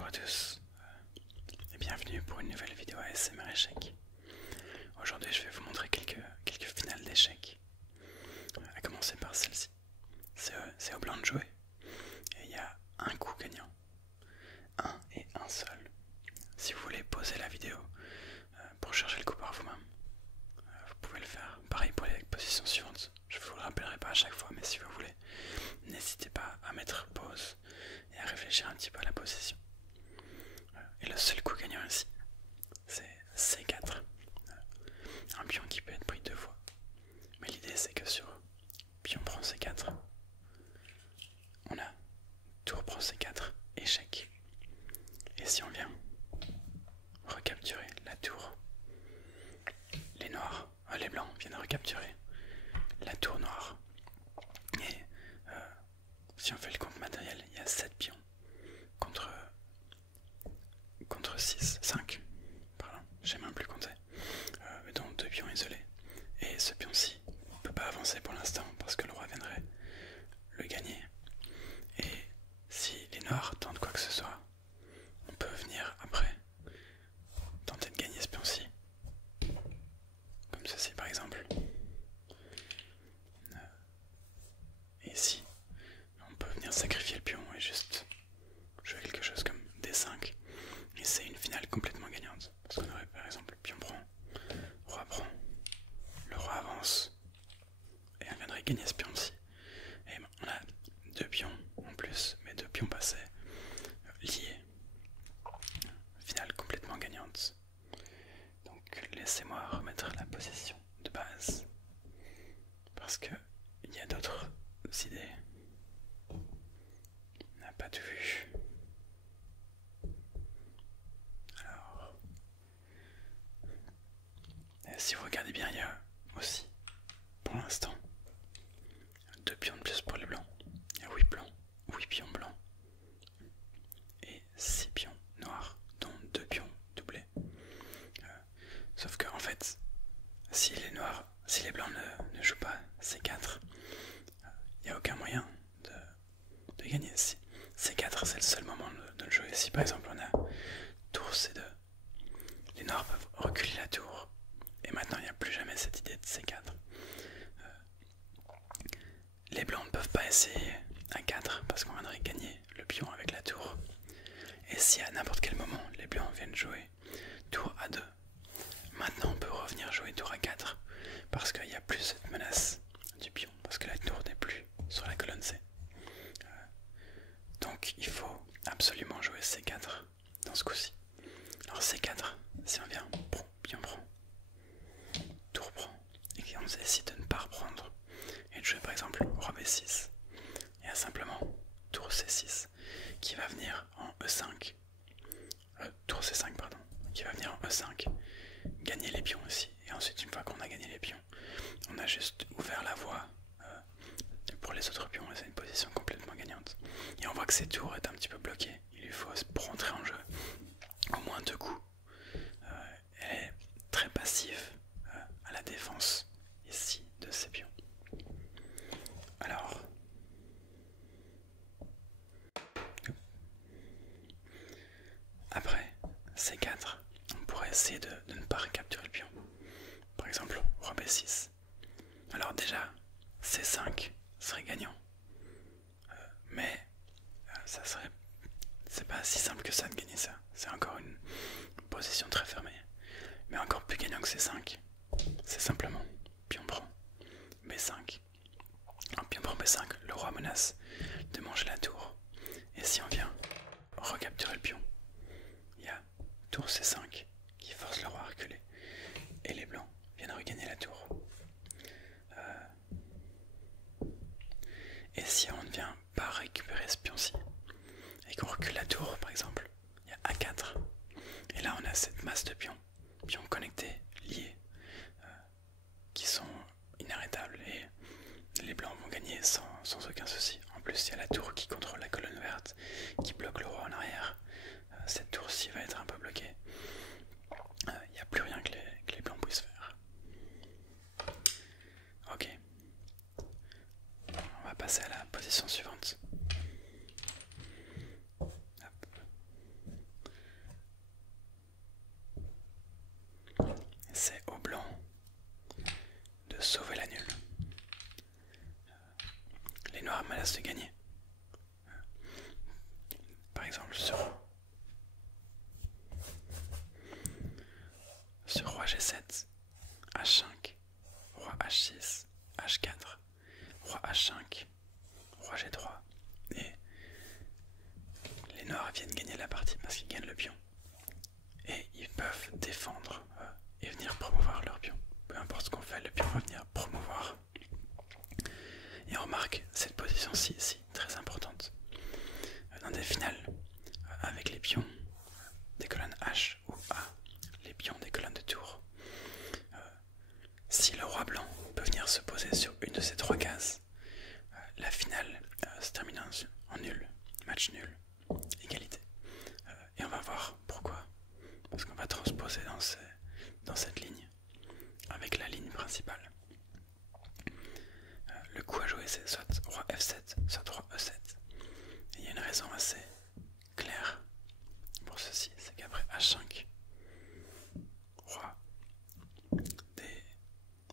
Bonjour à tous et bienvenue pour une nouvelle vidéo ASMR échec. Aujourd'hui je vais vous montrer quelques finales d'échecs, à commencer par celle-ci. C'est au blanc de jouer et il y a un coup gagnant, un et un seul. Si vous voulez pauser la vidéo pour chercher le coup par vous-même, vous pouvez le faire. Pareil pour les positions suivantes, je ne vous le rappellerai pas à chaque fois, mais si vous voulez, n'hésitez pas à mettre pause et à réfléchir un petit peu à la position. Et le seul coup gagnant ici, c'est C4. Un pion qui peut être pris deux fois. Mais l'idée c'est que sur pion prend C4, on a tour prend C4, échec. Et si on vient recapturer la tour, les blancs viennent recapturer la tour noire. Et si on fait le compte matériel, il y a 7 pions contre 6, 5, pardon, j'ai même plus compté, dont 2 pions isolés. Et ce pion-ci ne peut pas avancer pour l'instant parce que le roi viendrait le gagner. Et si les noirs tentent quoi que ce soit, on peut venir après tenter de gagner ce pion-ci. Comme ceci par exemple. Et ici, on peut venir sacrifier le pion et juste jouer quelque chose comme D5. Et c'est une finale complètement gagnante. Parce qu'on aurait par exemple pion prend, le roi avance, et on viendrait gagner ce pion-ci. Et on a 2 pions en plus, mais 2 pions passés, liés. Finale complètement gagnante. Donc laissez-moi remettre la position de base. Parce que il y a d'autres idées. On n'a pas tout vu. Alors, si vous regardez bien, il y a aussi, pour l'instant, 2 pions de plus pour les blancs. Il y a 8 pions blancs et 6 pions noirs, dont 2 pions doublés. Sauf que en fait, si les blancs ne jouent pas C4, il n'y a aucun moyen de gagner. C4, c'est le seul moment de le jouer. Si par exemple on a tour C2, les noirs peuvent reculer la tour. Et maintenant il n'y a plus jamais cette idée de C4. Les blancs ne peuvent pas essayer A4 parce qu'on viendrait gagner le pion avec la tour. Et si à n'importe quel moment les blancs viennent jouer tour A2, maintenant on peut revenir jouer tour A4 parce qu'il n'y a plus cette menace du pion, parce que la tour n'est plus sur la colonne C. Donc il faut absolument jouer C4 dans ce coup-ci. Alors C4, si on vient, pion prend, tour prend, et qu'on décide de ne pas reprendre, et de jouer par exemple roi B6, il y a simplement tour C6 qui va venir en E5, tour C5 pardon, qui va venir en E5, gagner les pions aussi, et ensuite une fois qu'on a gagné les pions, on a juste ouvert la voie pour les autres pions, et c'est une position complètement gagnante. Et on voit que cette tour est un petit peu bloquée, il lui faut pour rentrer en jeu au moins 2 coups. Elle est très passive à la défense ici de ces pions. Alors, après C4, on pourrait essayer de ne pas recapturer le pion. Par exemple, roi B6. Alors déjà, C5 serait gagnant. Mais c'est pas si simple que ça de gagner ça. C'est encore une position très fermée. Mais encore plus gagnant que C5, c'est simplement pion prend B5. En pion prend B5, le roi menace de manger la tour. Et si on vient recapturer le pion, il y a tour C5 qui force le roi à reculer. Et les blancs viennent regagner la tour. Et si on ne vient pas récupérer ce pion-ci, et qu'on recule la tour par exemple, il y a A4. Et là on a cette masse de pions connectés, liés, qui sont inarrêtables. Et les blancs vont gagner sans aucun souci. En plus il y a la tour qui contrôle la colonne verte, qui bloque le roi en arrière. Cette tour-ci va être un peu bloquée. Il n'y a plus rien que les blancs puissent faire. Ok. On va passer à la position suivante. Hop. sauver la nulle. Les noirs menacent de gagner. Par exemple sur roi G7, H5, roi H6, H4, roi H5, roi G3. Et les noirs viennent gagner la partie parce qu'ils gagnent le pion. Et ils peuvent défendre et venir promouvoir leur pion. Peu importe ce qu'on fait, le pion va venir promouvoir. Et on remarque cette position-ci, ici, très importante. Dans des finales, avec les pions des colonnes H ou A, les pions des colonnes de tour, si le roi blanc peut venir se poser sur une de ces trois cases, la finale se termine en nul, match nul, égalité. Et on va voir pourquoi. Parce qu'on va transposer dans cette ligne, avec la ligne principale. Le coup à jouer, c'est soit roi F7, soit roi E7. Et il y a une raison assez claire pour ceci, c'est qu'après H5, roi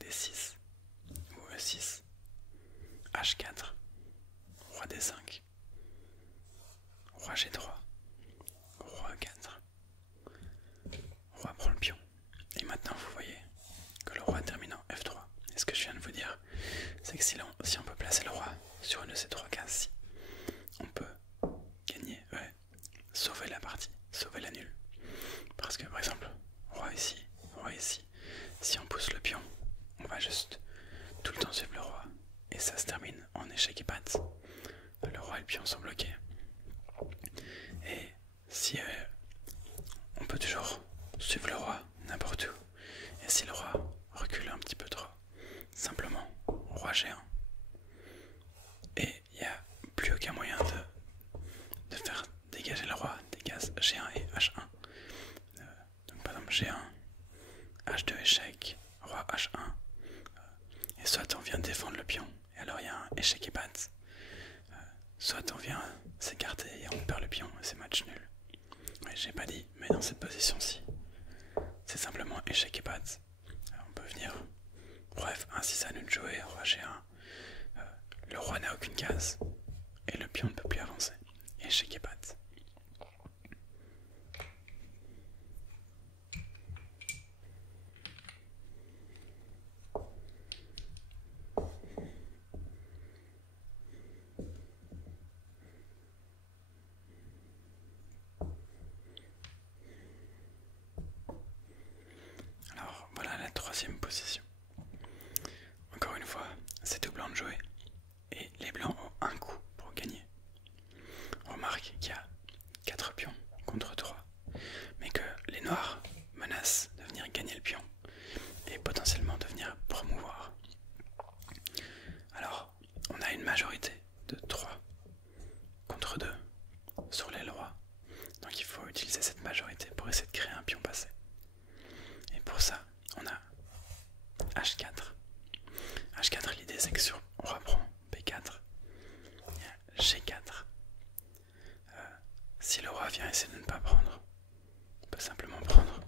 D6 ou E6, H4, roi D5, roi G3, roi E4, roi prend le pion. Et maintenant vous voyez que le roi termine en F3. Et ce que je viens de vous dire, c'est que si on peut placer le roi sur une de ces trois cases-ci, on peut gagner, sauver la partie, sauver la nulle. Parce que par exemple, roi ici, si on pousse le pion, on va juste tout le temps suivre le roi. Et ça se termine en échec et patte. Le roi et le pion sont bloqués. Et si on peut toujours suivre le roi n'importe où. Et si le roi recule un petit peu trop, simplement roi G1. Et il n'y a plus aucun moyen de faire dégager le roi des cases G1 et H1. Donc par exemple G1, H2 échec, roi H1. Et soit on vient défendre le pion, et alors il y a un échec et patte. Soit on vient s'écarter et on perd le pion, et c'est match nul. Ouais, j'ai pas dit, mais dans cette position-ci, c'est simplement échec et patte. On peut venir, bref, ainsi ça nous jouer, roi G1. Le roi n'a aucune case, et le pion ne peut plus avancer. Échec et patte. Alors voilà la troisième position. Encore une fois, c'est aux blancs de jouer. Et les blancs ont un coup pour gagner. On remarque qu'il y a 4 pions contre 3. Mais que les noirs menacent de venir gagner le pion. Et potentiellement de venir promouvoir. Alors, on a une majorité de 3 contre 2 sur l'aile roi. Donc il faut utiliser cette majorité pour essayer de créer un pion passé. Et pour ça, on a H4. H4, l'idée c'est que sur roi prend B4, il y a G4. Si le roi vient essayer de ne pas prendre, on peut simplement prendre.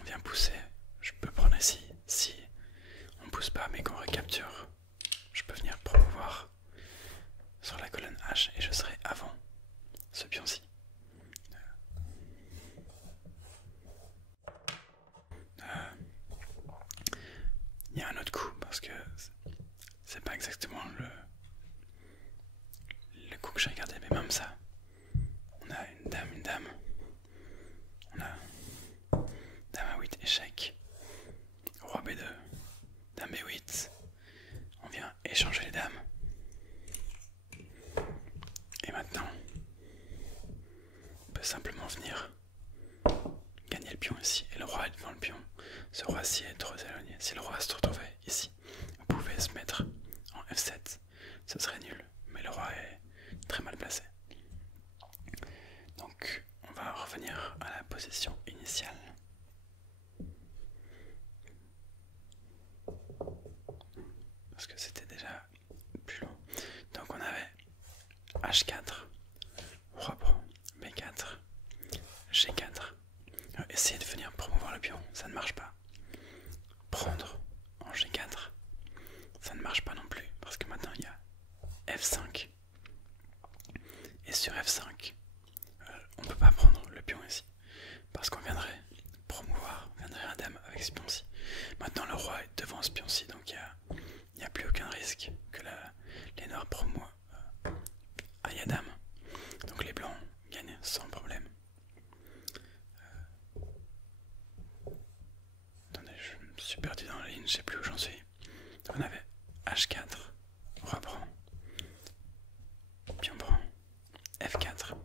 On vient pousser, je peux prendre ici. Si on ne pousse pas mais qu'on recapture, je peux venir promouvoir sur la colonne H et je serai avant ce pion-ci. Il y a un autre coup parce que c'est pas exactement le coup que j'ai regardé, mais même ça, on a une dame, on a dame A8 échec, roi B2, dame B8, on vient échanger les dames. Et maintenant, on peut simplement venir gagner le pion ici, et le roi est devant le pion. Ce roi-ci est trop éloigné. Si le roi se retrouvait ici, vous pouvez se mettre en F7, ce serait nul, mais le roi est très mal placé. Donc on va revenir à la position initiale. Parce que c'était déjà plus long. Donc on avait H4, roi prend B4, G4. Essayez de venir promouvoir le pion, ça ne marche pas. Prendre Et sur F5, on ne peut pas prendre le pion ici, parce qu'on viendrait promouvoir, on viendrait à dame avec ce pion-ci. Maintenant le roi est devant ce pion-ci, donc il n'y a plus aucun risque que les noirs promouvent à dame. Donc les blancs gagnent sans problème. Attendez, je me suis perdu dans la ligne, je sais plus où j'en suis. Donc on avait H4, roi prend, pion prend, F4.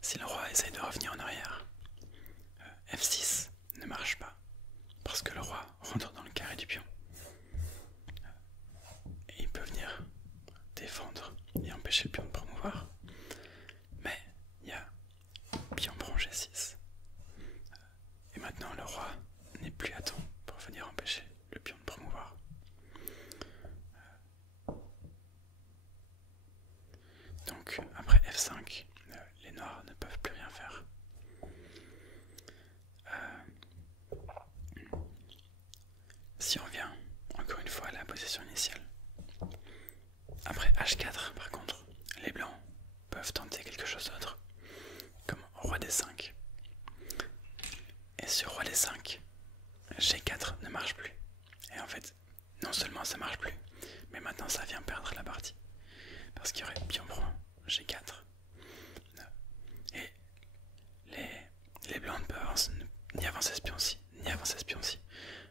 Si le roi essaye de revenir en arrière, F6 ne marche pas, parce que le roi rentre dans le carré du pion. Et il peut venir défendre et empêcher le pion de promouvoir. Mais il y a pion prend G6. Et maintenant le roi n'est plus à temps pour venir empêcher le pion de promouvoir. Donc après F5, les noirs ne peuvent plus rien faire. Si on vient encore une fois à la position initiale, après H4 par contre, les blancs peuvent tenter quelque chose d'autre, comme roi D5. Et sur roi D5, G4 ne marche plus. Et en fait, non seulement ça marche plus, mais maintenant ça vient perdre la partie. Parce qu'il y aurait pion prend G4. Et les blancs ne peuvent ni avancer ce pion-ci, ni avancer ce pion-ci.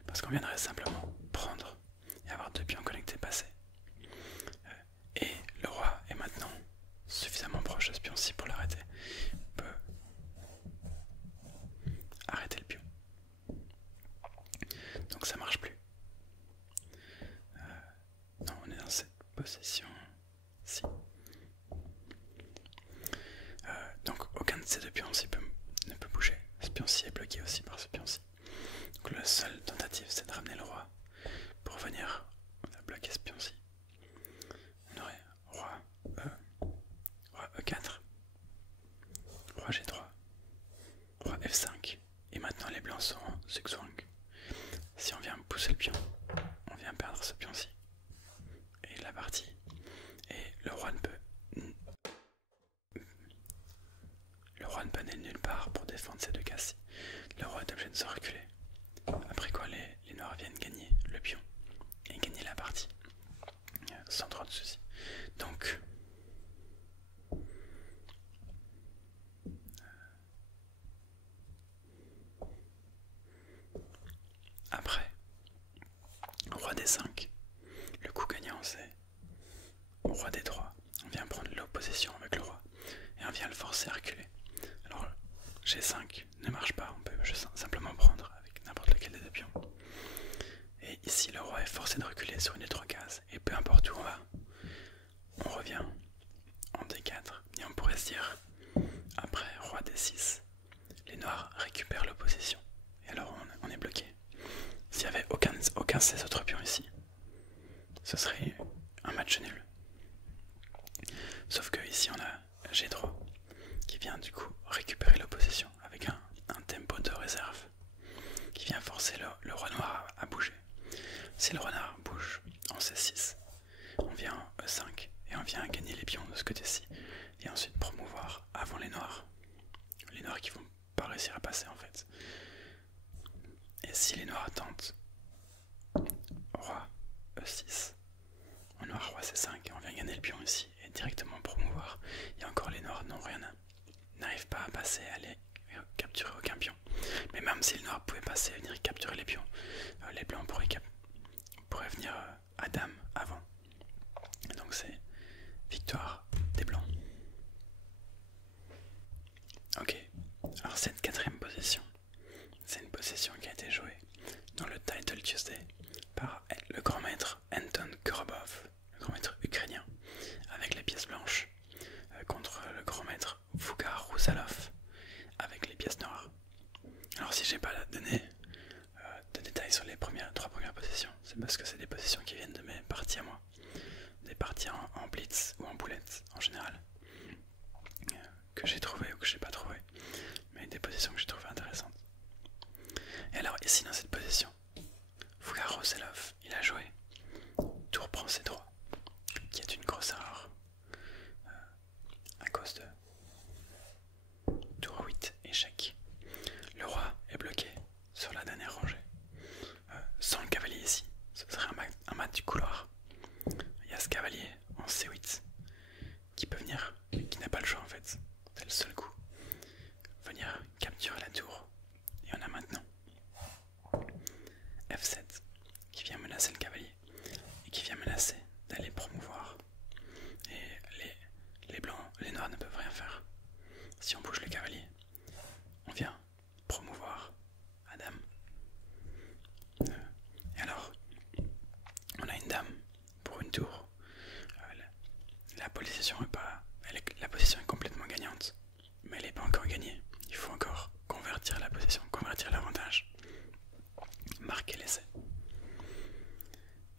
Parce qu'on viendrait simplement prendre et avoir deux pions connectés passés. Et le roi est maintenant suffisamment proche de ce pion-ci pour l'arrêter. Il peut arrêter le pion. Donc ça marche plus. Non, on est dans cette position-ci. Donc aucun de ces deux pions-ci ne peut bouger. Ce pion-ci est bloqué aussi par ce pion-ci. Donc la seule tentative c'est de ramener le roi pour venir bloquer ce pion-ci. On aurait roi E4, roi G3, roi F5, et maintenant les blancs sont en zugzwang. Si on vient pousser le pion, on vient perdre ce pion-ci. Et la partie. Et le roi ne peut aller nulle part pour défendre ces deux cases-ci. Le roi est obligé de se reculer. Après quoi les noirs viennent gagner le pion et gagner la partie. Sans trop de soucis. Donc après roi D5, le coup gagnant c'est roi D3. On vient prendre l'opposition avec le roi et on vient le forcer à reculer. Alors G5 ne marche pas, on peut simplement prendre avec n'importe lequel des deux pions. Et ici le roi est forcé de reculer sur une des trois cases, et peu importe où on va, on revient en D4. Et on pourrait se dire, après roi D6, les noirs récupèrent l'opposition, et alors on est bloqué. S'il n'y avait aucun de ces autres pions ici, ce serait un match nul. Sauf que ici on a G3 qui vient du coup récupérer l'opposition avec un tempo de réserve qui vient forcer le roi noir à bouger. Si le roi noir bouge en C6, on vient en E5 et on vient gagner les pions de ce côté-ci et ensuite promouvoir avant les noirs qui vont pas réussir à passer en fait. Et si les noirs tentent roi E6, on noir roi C5 et on vient gagner le pion ici et directement promouvoir, et encore les noirs n'ont rien, n'arrivent pas à passer, à aller capturer aucun pion. Mais même si les noirs pouvaient passer et venir capturer les pions, les blancs pourraient venir à dame avant. Donc c'est victoire des blancs. Ok, alors cette quatrième position, c'est une position qui a été jouée dans le Title Tuesday par le grand maître Anton Korobov, le grand maître ukrainien, avec les pièces blanches, contre le grand maître Vugar Rousalov avec les pièces noires. Alors si j'ai pas donné de détails sur les trois premières positions, c'est parce que c'est des positions qui viennent de mes parties à moi, des parties en blitz ou en boulette en général, que j'ai trouvé ou que j'ai pas trouvé, mais des positions que j'ai trouvées intéressantes. Et alors ici dans cette position, Vugar Rousalov, il a joué tour prend C3, qui est une grosse erreur. noirs ne peuvent rien faire. Si on bouge le cavalier, on vient promouvoir à dame. Et alors, on a une dame pour une tour. La position est pas, la position est complètement gagnante, mais elle n'est pas encore gagnée. Il faut encore convertir la position, convertir l'avantage, marquer l'essai.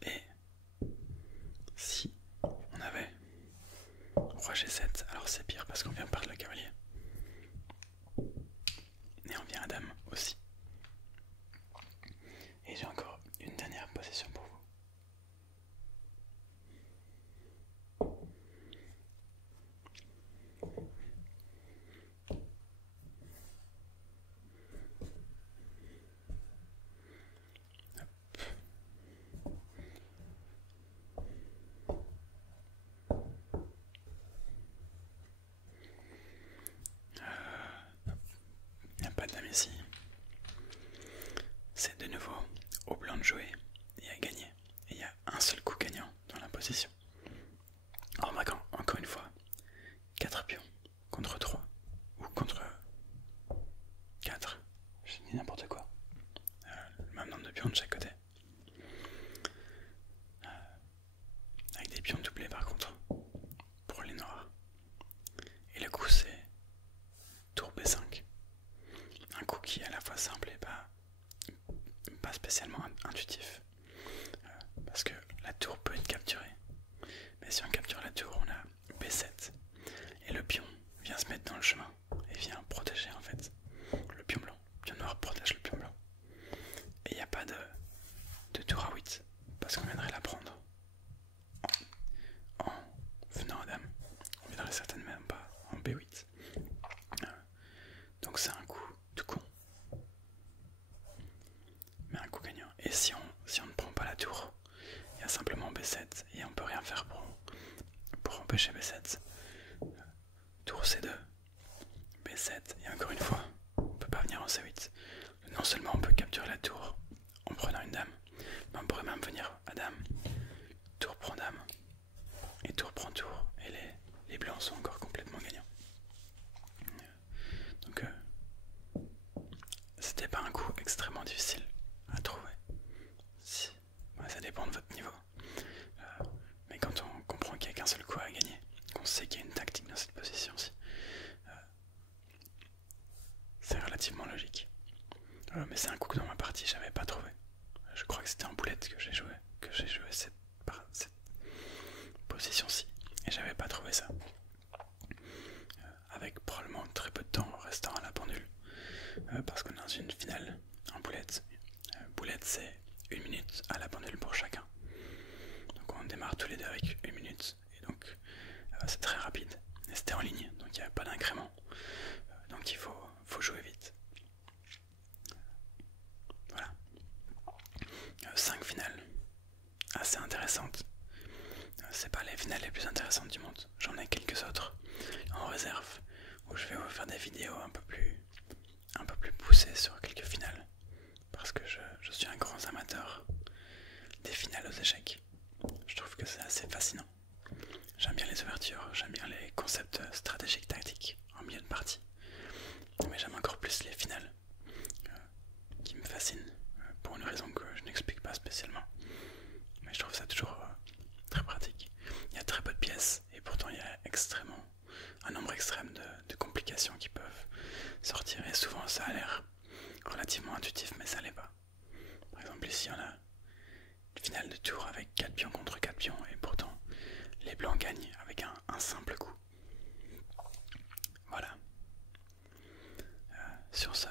Et si on avait roi G7, alors c'est pire parce qu'on vient perdre le cavalier. Et on vient à dame aussi. Et j'ai encore une dernière position pour vous. Il n'y a pas de dame ici. C'est de nouveau au blanc de jouer et à gagner. Et il y a un seul coup gagnant dans la position. En remarquant encore une fois 4 pions contre 3 ou contre 4. Je dis n'importe quoi. Le même nombre de pions de chaque côté. Avec des pions doublés par contre pour les noirs. Et le coup c'est tour B5. Un coup qui est à la fois simple et pas spécialement intuitif. Parce que la tour peut être capturée. Mais si on capture la tour, on a B7. Et le pion vient se mettre dans le chemin et vient protéger en fait le pion blanc. Le pion noir protège le pion blanc. Et il n'y a pas de tour à 8 parce qu'on viendrait la prendre en venant à dame. On viendrait certainement même pas en B8. Donc c'est un coup tout con. Mais un coup gagnant. Et si on ne prend pas la tour, il y a simplement B7 et on peut rien faire pour empêcher B7. Tour C2, B7 et encore une fois, on peut pas venir en C8. Non seulement on peut capturer la tour en prenant une dame, mais on pourrait même venir à dame. Tour prend dame et tour prend tour et les blancs sont encore complètement gagnants. Donc c'était pas un coup extrêmement difficile à trouver. Ça dépend de votre niveau. Mais quand on comprend qu'il n'y a qu'un seul coup à gagner, qu'on sait qu'il y a une tactique dans cette position-ci, c'est relativement logique. Mais c'est un coup que dans ma partie j'avais pas trouvé. Je crois que c'était en boulette que j'ai joué cette position-ci et j'avais pas trouvé ça. Avec probablement très peu de temps restant à la pendule, parce qu'on est dans une finale en boulette. Boulette c'est 1 minute à la pendule pour chacun. Donc on démarre tous les deux avec 1 minute et donc c'est très rapide. Et c'était en ligne donc il n'y a pas d'incrément. Donc il faut jouer vite. Voilà. 5 finales assez intéressantes. C'est pas les finales les plus intéressantes du monde. J'en ai quelques autres en réserve où je vais vous faire des vidéos un peu plus poussées sur quelques finales. Parce que je suis un grand amateur des finales aux échecs. Je trouve que c'est assez fascinant. J'aime bien les ouvertures, j'aime bien les concepts stratégiques tactiques en milieu de partie. Mais j'aime encore plus les finales qui me fascinent pour une raison que je n'explique pas spécialement. Mais je trouve ça toujours très pratique. Il y a très peu de pièces et pourtant il y a un nombre extrême de complications qui peuvent sortir et souvent ça a l'air relativement intuitif mais ça l'est pas. Par exemple ici on a une finale de tour avec 4 pions contre 4 pions et pourtant les blancs gagnent avec un simple coup. Voilà. Sur ce,